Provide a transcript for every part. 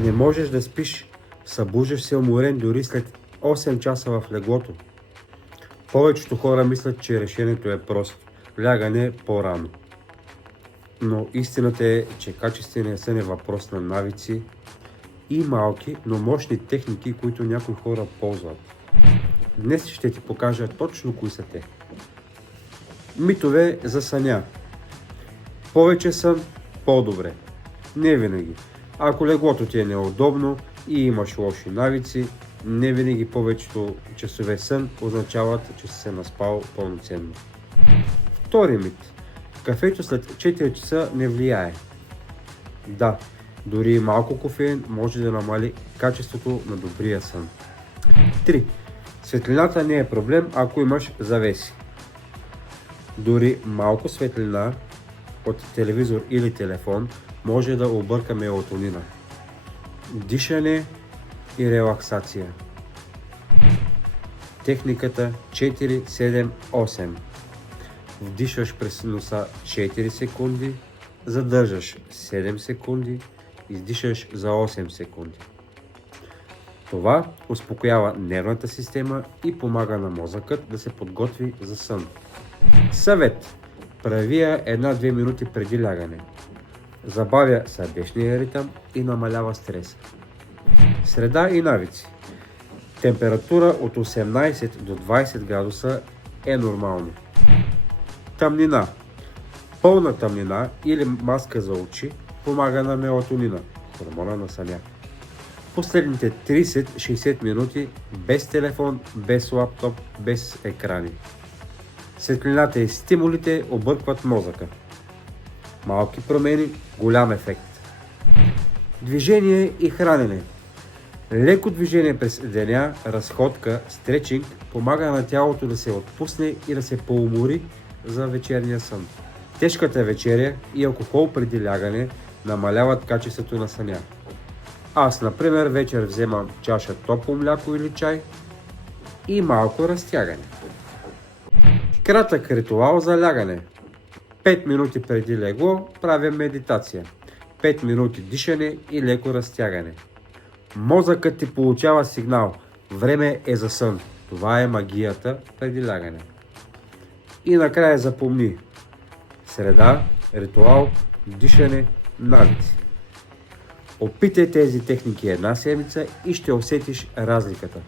Не можеш да спиш, събуждаш се уморен дори след 8 часа в леглото. Повечето хора мислят, че решението е просто – лягане по-рано. Но истината е, че качественият сън е въпрос на навици и малки, но мощни техники, които някои хора ползват. Днес ще ти покажа точно кои са те. Митове за съня. Повече сън, по-добре. Не винаги. Ако леглото ти е неудобно и имаш лоши навици, не винаги повечето часове сън означават, че си се наспал пълноценно. Втори мит. Кафето след 4 часа не влияе. Да, дори малко кофеин може да намали качеството на добрия сън. 3. Светлината не е проблем, ако имаш завеси. Дори малко светлина от телевизор или телефон може да обърка мелатонина. Дишане и релаксация. Техниката 4-7-8. Вдишваш през носа 4 секунди, задържаш 7 секунди, издишаш за 8 секунди. Това успокоява нервната система и помага на мозъкът да се подготви за сън. Съвет. Прави я 1-2 минути преди лягане. Забавя сърдечния ритъм и намалява стрес. Среда и навици. Температура от 18 до 20 градуса е нормално. Тъмнина. Пълна тъмнина или маска за очи помага на мелатонина, хормона на съня. Последните 30-60 минути без телефон, без лаптоп, без екрани. Светлината и стимулите объркват мозъка. Малки промени, голям ефект. Движение и хранене. Леко движение през деня, разходка, стречинг помага на тялото да се отпусне и да се поумори за вечерния сън. Тежката вечеря и алкохол преди лягане намаляват качеството на съня. Аз, например, вечер вземам чаша топло мляко или чай и малко разтягане. Кратък ритуал за лягане. 5 минути преди легло правя медитация. 5 минути дишане и леко разтягане. Мозъкът ти получава сигнал. Време е за сън. Това е магията преди лягане. И накрая запомни. Среда, ритуал, дишане, навици. Опитай тези техники една седмица и ще усетиш разликата.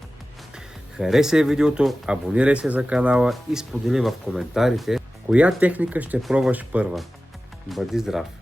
Харесай видеото, абонирай се за канала и сподели в коментарите коя техника ще пробваш първа. Бъди здрав!